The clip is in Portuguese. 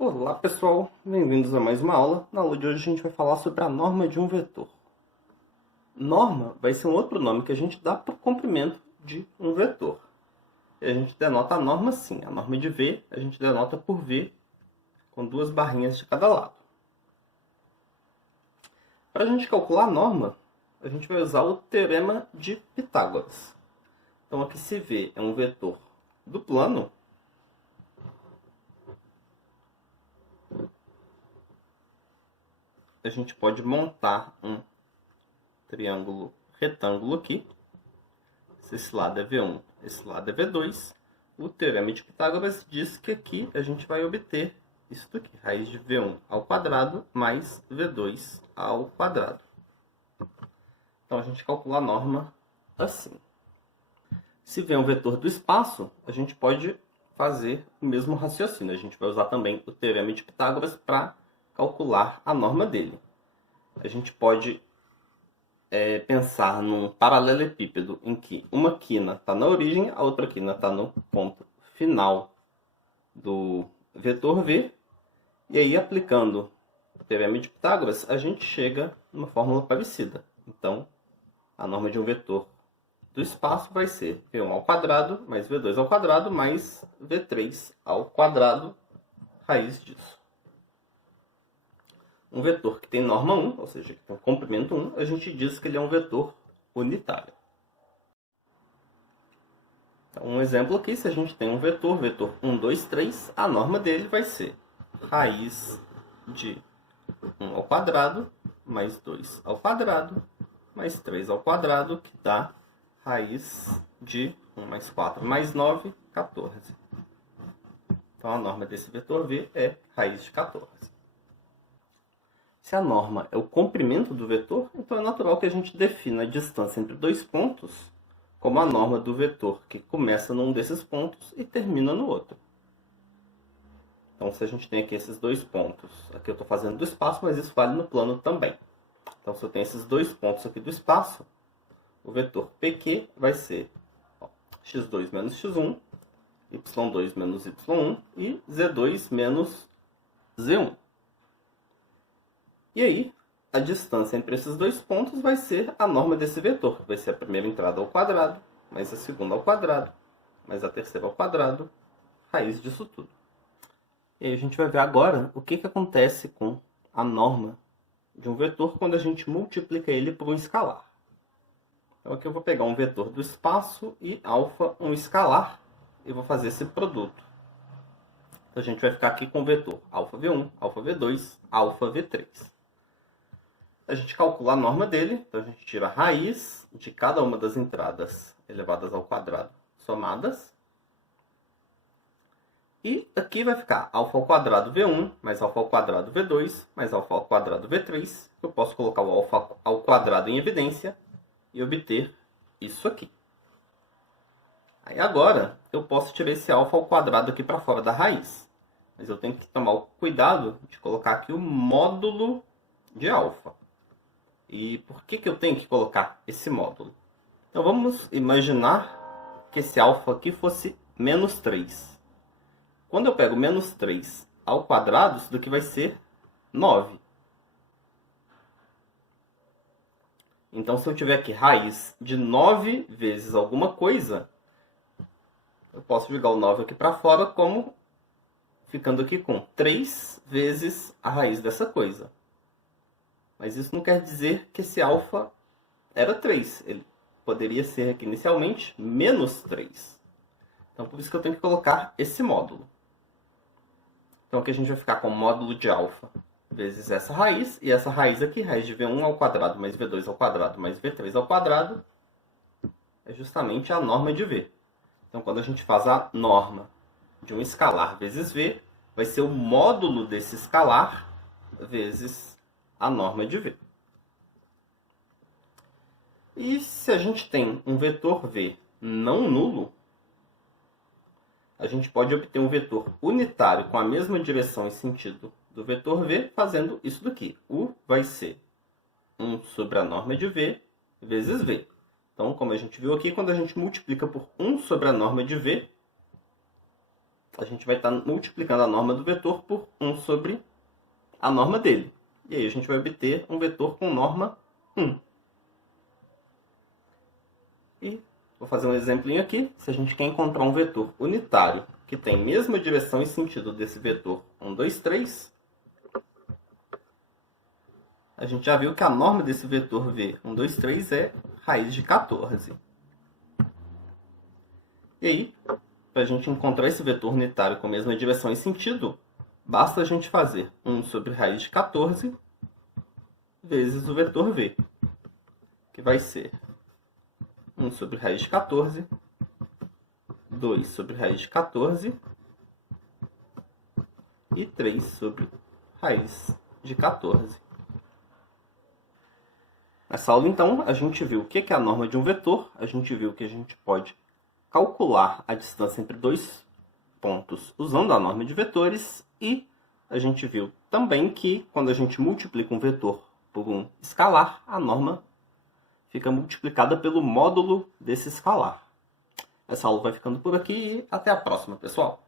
Olá pessoal, bem-vindos a mais uma aula. Na aula de hoje a gente vai falar sobre a norma de um vetor. Norma vai ser um outro nome que a gente dá para o comprimento de um vetor. E a gente denota a norma assim. A norma de V a gente denota por V com duas barrinhas de cada lado. Para a gente calcular a norma, a gente vai usar o teorema de Pitágoras. Então aqui se V é um vetor do plano, a gente pode montar um triângulo retângulo aqui. Se esse lado é V1, esse lado é V2. O teorema de Pitágoras diz que aqui a gente vai obter isso daqui, raiz de V1 ao quadrado mais V2 ao quadrado. Então a gente calcula a norma assim. Se V é um vetor do espaço, a gente pode fazer o mesmo raciocínio. A gente vai usar também o teorema de Pitágoras para calcular a norma dele. A gente pode pensar num paralelepípedo em que uma quina está na origem, a outra quina está no ponto final do vetor V. E aí, aplicando o teorema de Pitágoras, a gente chega numa fórmula parecida. Então, a norma de um vetor do espaço vai ser V1 ao quadrado mais V2 ao quadrado mais V3 ao quadrado, raiz disso. Um vetor que tem norma 1, ou seja, que tem um comprimento 1, a gente diz que ele é um vetor unitário. Então, um exemplo aqui, se a gente tem um vetor 1, 2, 3, a norma dele vai ser raiz de 1 ao quadrado, mais 2 ao quadrado, mais 3 ao quadrado, que dá raiz de 1 mais 4 mais 9, 14. Então, a norma desse vetor V é raiz de 14. Se a norma é o comprimento do vetor, então é natural que a gente defina a distância entre dois pontos como a norma do vetor que começa num desses pontos e termina no outro. Então, se a gente tem aqui esses dois pontos, aqui eu estou fazendo do espaço, mas isso vale no plano também. Então, se eu tenho esses dois pontos aqui do espaço, o vetor PQ vai ser x2 menos x1, y2 menos y1 e z2 menos z1. E aí, a distância entre esses dois pontos vai ser a norma desse vetor, que vai ser a primeira entrada ao quadrado, mais a segunda ao quadrado, mais a terceira ao quadrado, raiz disso tudo. E aí a gente vai ver agora o que acontece com a norma de um vetor quando a gente multiplica ele por um escalar. Então aqui eu vou pegar um vetor do espaço e alfa, um escalar, e vou fazer esse produto. Então a gente vai ficar aqui com o vetor alfa V1, alfa V2, alfa V3. A gente calcula a norma dele, então a gente tira a raiz de cada uma das entradas elevadas ao quadrado somadas. E aqui vai ficar alfa ao quadrado V1, mais alfa ao quadrado V2, mais alfa ao quadrado V3. Eu posso colocar o alfa ao quadrado em evidência e obter isso aqui. Aí agora eu posso tirar esse alfa ao quadrado aqui para fora da raiz. Mas eu tenho que tomar o cuidado de colocar aqui o módulo de alfa. E por que eu tenho que colocar esse módulo? Então vamos imaginar que esse alfa aqui fosse menos 3. Quando eu pego menos 3 ao quadrado, isso daqui vai ser 9. Então, se eu tiver aqui raiz de 9 vezes alguma coisa, eu posso jogar o 9 aqui para fora, como ficando aqui com 3 vezes a raiz dessa coisa. Mas isso não quer dizer que esse alfa era 3. Ele poderia ser aqui inicialmente menos 3. Então, por isso que eu tenho que colocar esse módulo. Então, aqui a gente vai ficar com o módulo de alfa vezes essa raiz. E essa raiz aqui, raiz de V1 ao quadrado mais V2 ao quadrado mais V3 ao quadrado, é justamente a norma de V. Então, quando a gente faz a norma de um escalar vezes V, vai ser o módulo desse escalar vezes a norma de V. E se a gente tem um vetor V não nulo, a gente pode obter um vetor unitário com a mesma direção e sentido do vetor V fazendo isso daqui. U vai ser 1 sobre a norma de V vezes V. Então, como a gente viu aqui, quando a gente multiplica por 1 sobre a norma de V, a gente vai estar multiplicando a norma do vetor por 1 sobre a norma dele. E aí a gente vai obter um vetor com norma 1. E vou fazer um exemplinho aqui. Se a gente quer encontrar um vetor unitário que tem a mesma direção e sentido desse vetor 1, 2, 3, a gente já viu que a norma desse vetor V 1, 2, 3 é raiz de 14. E aí, para a gente encontrar esse vetor unitário com a mesma direção e sentido, basta a gente fazer 1 sobre raiz de 14 vezes o vetor V, que vai ser 1 sobre raiz de 14, 2 sobre raiz de 14 e 3 sobre raiz de 14. Nessa aula, então, a gente viu o que é a norma de um vetor, a gente viu que a gente pode calcular a distância entre dois pontos usando a norma de vetores e a gente viu também que quando a gente multiplica um vetor por um escalar, a norma fica multiplicada pelo módulo desse escalar. Essa aula vai ficando por aqui e até a próxima, pessoal!